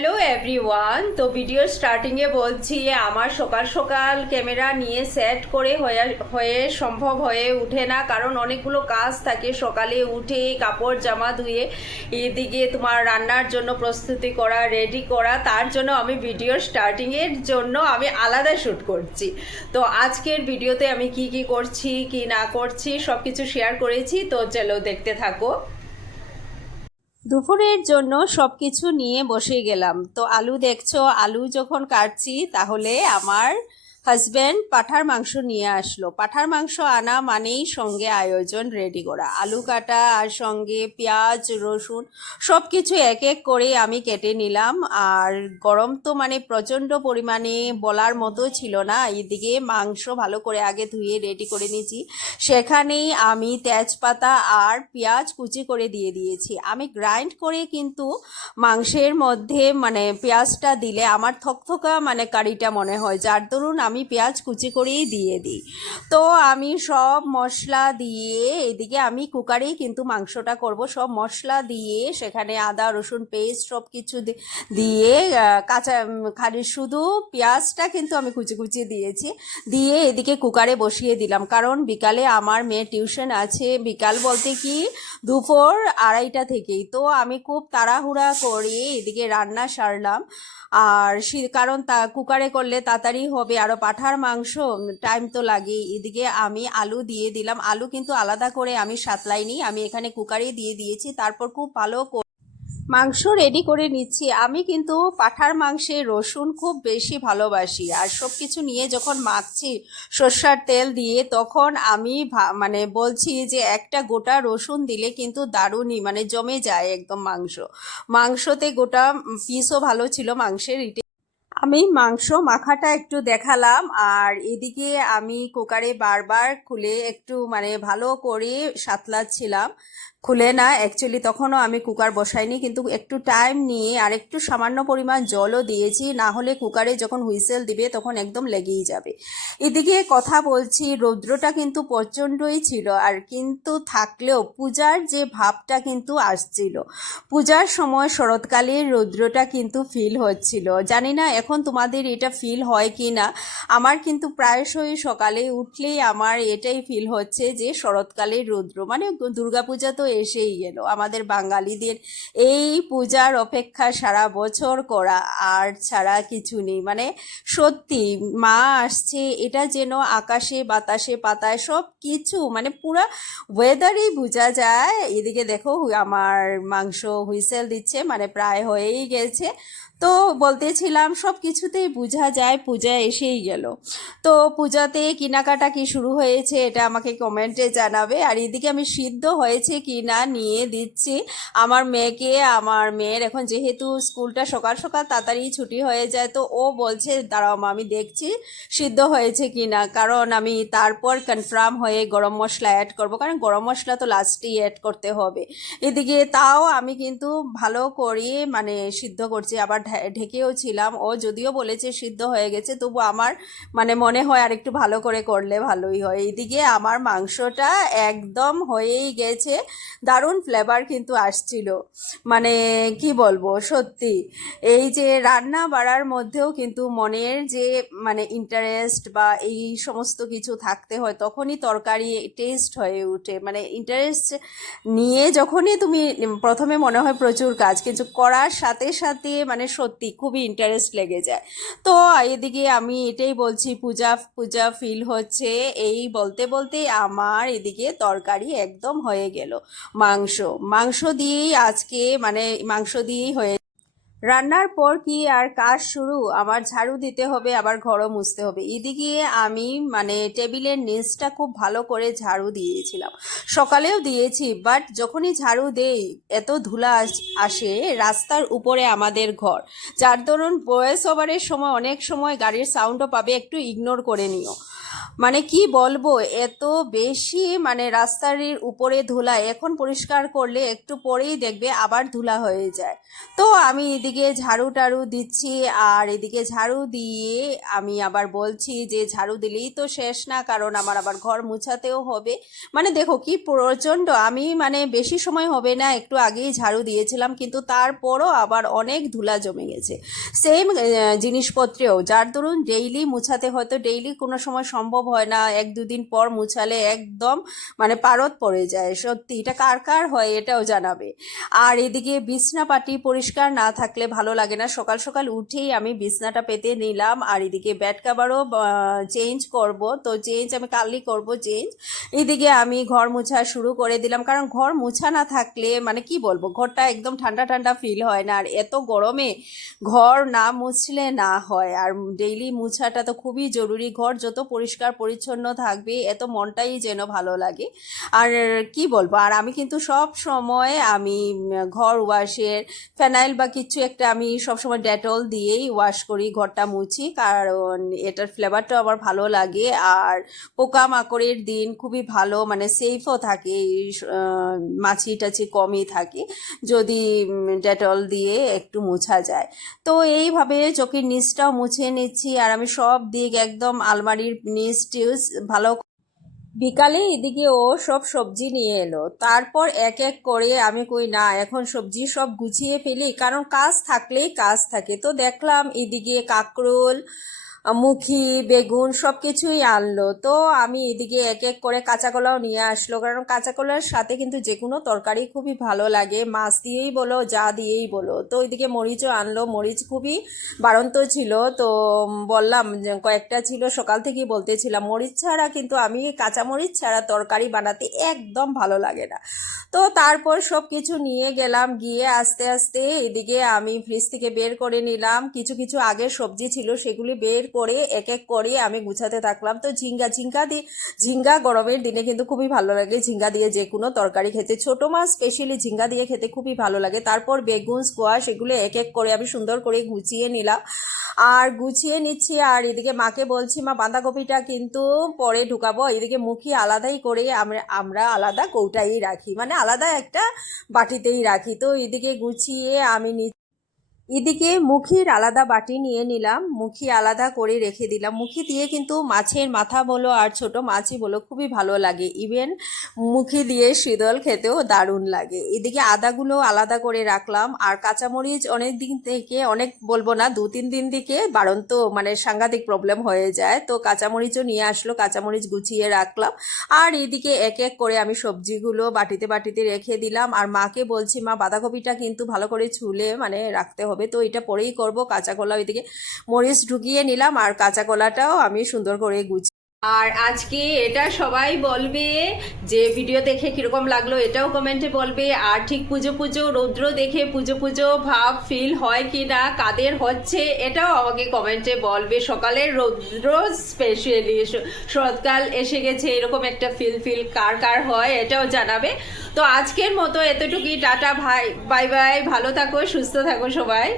Hello everyone. তো video স্টার্টিংয়ে বলছি আমার সকাল সকাল ক্যামেরা নিয়ে সেট করে হয়ে সম্ভব হয়ে ওঠে না, কারণ অনেকগুলো কাজ থাকে। সকালে উঠে কাপড় জামা ধুয়ে এদিকে তোমার রান্নার জন্য প্রস্তুতি করা, রেডি করা, তার জন্য আমি ভিডিও স্টার্টিংয়ের জন্য আমি আলাদা শ্যুট করছি। তো আজকের ভিডিওতে আমি কি কি করছি কি না করছি সব কিছু শেয়ার করেছি, তো চলো দেখতে থাকো। দুপুরের জন্য সব কিছু নিয়ে বসে গেলাম। তো আলু দেখছো, আলু যখন কাটছি তাহলে আমার হাজব্যান্ড পাঁঠার মাংস নিয়ে আসলো। পাঁঠার মাংস আনা মানেই সঙ্গে আয়োজন রেডি করা, আলু কাটা আর সঙ্গে পেঁয়াজ রসুন সব কিছু এক এক করে আমি কেটে নিলাম। আর গরম তো মানে প্রচণ্ড পরিমাণে বলার মতো ছিল না। এইদিকে মাংস ভালো করে আগে ধুয়ে রেডি করে নিয়েছি, সেখানেই আমি তেজপাতা আর পেঁয়াজ কুচি করে দিয়ে দিয়েছি। আমি গ্রাইন্ড করে কিন্তু মাংসের মধ্যে মানে পেঁয়াজটা দিলে আমার থকথকা মানে কারিটা মনে হয়, যার দরুন আমি পেঁয়াজ কুচি করেই দিয়ে দিই। তো আমি সব মশলা দিয়ে এদিকে আমি কুকারেই কিন্তু মাংসটা করব, সব মশলা দিয়ে সেখানে আদা রসুন পেস্ট সব কিছু দিয়ে কাঁচা খালি শুধু পেঁয়াজটা কিন্তু আমি কুচি কুচি দিয়েছি, দিয়ে এদিকে কুকারে বসিয়ে দিলাম। কারণ বিকালে আমার মেয়ের টিউশন আছে, বিকাল বলতে কি দুপুর 2:30 থেকেই। তো আমি খুব তাড়াহুড়া করে এদিকে রান্না সারলাম। আর কারণ কুকারে করলে তাড়াতাড়ি হবে, আরও পাঁঠার মাংস টাইম তো লাগেই। এদিকে আমি আলু দিয়ে দিলাম, আলু কিন্তু আলাদা করে আমি সাতলাইনি, আমি এখানে কুকারেই দিয়ে দিয়েছি। তারপর খুব ভালো মাংস রেডি করে নিচ্ছি। আমি কিন্তু পাঁঠার মাংসে রসুন খুব বেশি ভালোবাসি, আর সব কিছু নিয়ে যখন মাখছি সর্ষার তেল দিয়ে, তখন আমি মানে বলছি যে একটা গোটা রসুন দিলে কিন্তু দারুণই মানে জমে যায় একদম মাংসতে গোটা পিসও ভালো ছিল মাংসের। আমি মাংস মাখাটা একটু দেখালাম, আর এদিকে আমি কুকারে বারবার খুলে একটু মানে ভালো করে সাতলাচ্ছিলাম। খুলে না, অ্যাকচুয়ালি তখনও আমি কুকার বসাইনি, কিন্তু একটু টাইম নিয়ে আর একটু সামান্য পরিমাণ জলও দিয়েছি, না হলে কুকারে যখন হুইসেল দিবে তখন একদম লেগেই যাবে। এদিকে কথা বলছি, রৌদ্রটা কিন্তু প্রচণ্ডই ছিল, আর কিন্তু থাকলেও পূজার যে ভাবটা কিন্তু আসছিল। পূজার সময় শরৎকালের রৌদ্রটা কিন্তু ফিল হচ্ছিল। জানি না এখন তোমাদের এটা ফিল হয় কি না। আমার কিন্তু প্রায়শই সকালে উঠলেই আমার এটাই ফিল হচ্ছে যে শরৎকালের রৌদ্র মানে দুর্গাপূজা তো এসেই গেল। আমাদের বাঙালিদের এই পূজার অপেক্ষা সারা বছর করা, আর ছাড়া কিছু নেই। মানে সত্যি মা আসছে, এটা যেন আকাশে বাতাসে পাতায় সব কিছু মানে পুরা ওয়েদারেই বোঝা যায়। এদিকে দেখো আমার মাংস হুইসেল দিচ্ছে, মানে প্রায় হয়েই গেছে। তো বলতেছিলাম সব কিছুতেই বোঝা যায় পূজা এসেই গেল। তো পূজাতে কেনাকাটা কি শুরু হয়েছে এটা আমাকে কমেন্টে জানাবে। আর এদিকে আমি সিদ্ধ হয়েছে কি না নিয়ে দিচ্ছি আমার মেয়েকে। আমার মেয়ের এখন যেহেতু স্কুলটা সকাল সকাল তাড়াতাড়ি ছুটি হয়ে যায়, তো ও বলছে দাঁড়াও মা আমি দেখছি সিদ্ধ হয়েছে কি না, কারণ আমি তারপর কনফার্ম হয়ে গরম মশলা অ্যাড করব, কারণ গরম মশলা তো লাস্টেই অ্যাড করতে হবে। এদিকে তাও আমি কিন্তু ভালো করে মানে সিদ্ধ করছি, আবার ঢেকেও ছিলাম। ও যদিও বলেছে সিদ্ধ হয়ে গেছে, তবু আমার মানে মনে হয় আর একটু ভালো করে করলে ভালোই হয়। এইদিকে আমার মাংসটা একদম হয়েই গেছে, দারুণ ফ্লেভার কিন্তু আসছিল। মানে কি বলবো, সত্যি এই যে রান্না বাড়ার মধ্যেও কিন্তু মনের যে মানে ইন্টারেস্ট বা এই সমস্ত কিছু থাকতে হয়, তখনই তরকারি টেস্ট হয়ে ওঠে। মানে ইন্টারেস্ট নিয়ে যখনই তুমি প্রথমে মনে হয় প্রচুর কাজ, কিন্তু করার সাথে সাথে মানে সত্যি খুবই ইন্টারেস্ট লেগে যায়। তো এদিকে আমি এটাই বলছি পূজা পূজা ফিল হচ্ছে। এই বলতে বলতে আমার এদিকে তরকারি একদম হয়ে গেল। মাংস মাংস দিয়েই আজকে মানে মাংস দিয়েই হয়ে রান্নার পর কি আর কাজ শুরু, আমার ঝাড়ু দিতে হবে, আবার ঘরও মুছতে হবে। এদিকে আমি মানে টেবিলের নিচটা খুব ভালো করে ঝাড়ু দিয়েছিলাম, সকালেও দিয়েছি, বাট যখনই ঝাড়ু দেই এত ধুলা আসে। রাস্তার উপরে আমাদের ঘর, যার দরুন ভয়েস ওভারের সময় অনেক সময় গাড়ির সাউন্ডও পাবে, একটু ইগনোর করে নিও। মানে কি বলবো, এত বেশি মানে রাস্তার উপরে ধুলা, এখন পরিষ্কার করলে একটু পরেই দেখবে আবার ধুলা হয়ে যায়। তো আমি এদিকে এদিকে ঝাড়ু টাড়ু দিচ্ছি, আর এদিকে ঝাড়ু দিয়ে আমি আবার বলছি যে ঝাড়ু দিলেই তো শেষ না, কারণ আমার আবার ঘর মুছাতেও হবে। মানে দেখো কি প্রচণ্ড, আমি মানে বেশি সময় হবে না, একটু আগেই ঝাড়ু দিয়েছিলাম, কিন্তু তারপরও আবার অনেক ধুলা জমে গেছে সেম জিনিসপত্রেও, যার দরুন ডেইলি মুছাতে, হয়তো ডেইলি কোনো সময় সম্ভব হয় না, এক দুদিন পর মুছালে একদম মানে পারদ পড়ে যায়। সত্যি এটা কার কার হয় এটাও জানাবে। আর এদিকে বিছনা পাটি পরিষ্কার না থাকলে ভালো লাগে না। সকাল সকাল উঠেই আমি বিছনাটা পেতে নিলাম, আর এদিকে বেড কাভারও চেঞ্জ করব, তো চেঞ্জ আমি কালই করব চেঞ্জ। এদিকে আমি ঘর মোছা শুরু করে দিলাম, কারণ ঘর মোছা না থাকলে মানে কি বলবো, ঘরটা একদম ঠান্ডা ঠান্ডা ফিল হয় না, আর এত গরমে ঘর না মুছলে না হয়। আর ডেইলি মুছাটা তো খুবই জরুরি, ঘর যত পরিষ্কার পরিচ্ছন্ন থাকবে এত মনটাই যেন ভালো লাগে। আর কি বলবো, আর আমি কিন্তু সব সময় আমি ঘর ওয়াশের ফেনাইল বা কিছু একটা আমি সবসময় ডেটল দিয়েই ওয়াশ করি, ঘরটা মুছি, কারণ এটার ফ্লেভারটা আমার ভালো লাগে। আর পোকামাকড়ের দিন খুবই ভালো, মানে সেফও থাকে, মাছি টাছি কমই থাকে যদি ডেটল দিয়ে একটু মোছা যায়। তো এইভাবে চোখের নিচটাও মুছে নিচ্ছি, আর আমি সব দিক একদম আলমারির নিচ টিউজ ভালো। বিকালে এদিকে ও সব সবজি নিয়ে এলো, তারপর এক এক করে আমি কই না এখন সবজি সব গুছিয়ে ফেলি, কারণ কাজ থাকলেই কাজ থাকে। তো দেখলাম এদিকে কাঁকরোল, মুখি, বেগুন সব কিছুই আনলো, তো আমি এদিকে এক এক করে কাঁচা কলাও নিয়ে আসলো, কারণ কাঁচা কলার সাথে কিন্তু যে কোনো তরকারি খুবই ভালো লাগে, মাছ দিয়েই বলো যা দিয়েই বলো। তো এদিকে মরিচও আনলো, মরিচ খুবই বাড়ন্ত ছিল, তো বললাম যে কয়েকটা ছিল, সকাল থেকেই বলতেছিলাম মরিচ ছাড়া কিন্তু আমি কাঁচা মরিচ ছাড়া তরকারি বানাতে একদম ভালো লাগে না। তো তারপর সব কিছু নিয়ে গেলাম, গিয়ে আস্তে আস্তে এদিকে আমি ফ্রিজ থেকে বের করে নিলাম, কিছু কিছু আগের সবজি ছিল সেগুলি বের করে এক এক করে আমি গুছাতে থাকলাম। তো ঝিঙ্গা গরমের দিনে কিন্তু খুবই ভালো লাগে ঝিঙ্গা দিয়ে যে কোনো তরকারি খেতে, ছোট মাছ স্পেশালি ঝিঙ্গা দিয়ে খেতে খুবই ভালো লাগে। তারপর বেগুন, স্কোয়াশ এগুলো এক এক করে আমি সুন্দর করে গুছিয়ে নিলাম, আর গুছিয়ে নিচ্ছি। আর এদিকে মাকে বলছি মা বাঁধাকপিটা কিন্তু পরে ঢুকাবো, এদিকে মুখি আলাদাই করে আমরা আমরা আলাদা কৌটাই রাখি, মানে আলাদা একটা বাটিতেই রাখি। তো এদিকে গুছিয়ে আমি এদিকে মুখির আলাদা বাটি নিয়ে নিলাম, মুখি আলাদা করে রেখে দিলাম। মুখি দিয়ে কিন্তু মাছের মাথা বলো আর ছোট মাছই বলো খুবই ভালো লাগে, ইভেন মুখি দিয়ে শীতল খেতেও দারুণ লাগে। এদিকে আদাগুলো আলাদা করে রাখলাম, আর কাঁচামরিচ অনেক দিন থেকে, অনেক বলবো না, 2-3 দিন থেকে বাড়ন্ত মানে সাংঘাতিক প্রবলেম হয়ে যায়, তো কাঁচামরিচও নিয়ে আসলো, কাঁচামরিচ গুছিয়ে রাখলাম। আর এদিকে এক এক করে আমি সবজিগুলো বাটিতে বাটিতে রেখে দিলাম, আর মাকে বলছি মা বাঁধাকপিটা কিন্তু ভালো করে ছুলে মানে রাখতে হবে, তো এটা পরেই করব। কাঁচা কলা ওইদিকে মরিচ ঢুকিয়ে নিলাম, আর কাঁচা কলাটাও আমি সুন্দর করে গুছিয়ে। আর আজকে এটা সবাই বলবে যে ভিডিও দেখে কিরকম লাগলো, এটাও কমেন্টে বলবে। আর ঠিক পুজো পুজো রৌদ্র দেখে পুজো পুজো ভাব ফিল হয় কি না, কাদের হচ্ছে এটাও আমাকে কমেন্টে বলবে। সকালের রৌদ্র স্পেশালি শরৎকাল এসে গেছে এরকম একটা ফিল কার কার হয় এটাও জানাবে। তো আজকের মতো এতটুকুই, টাটা, বাই বাই, ভালো থাকো, সুস্থ থাকো সবাই।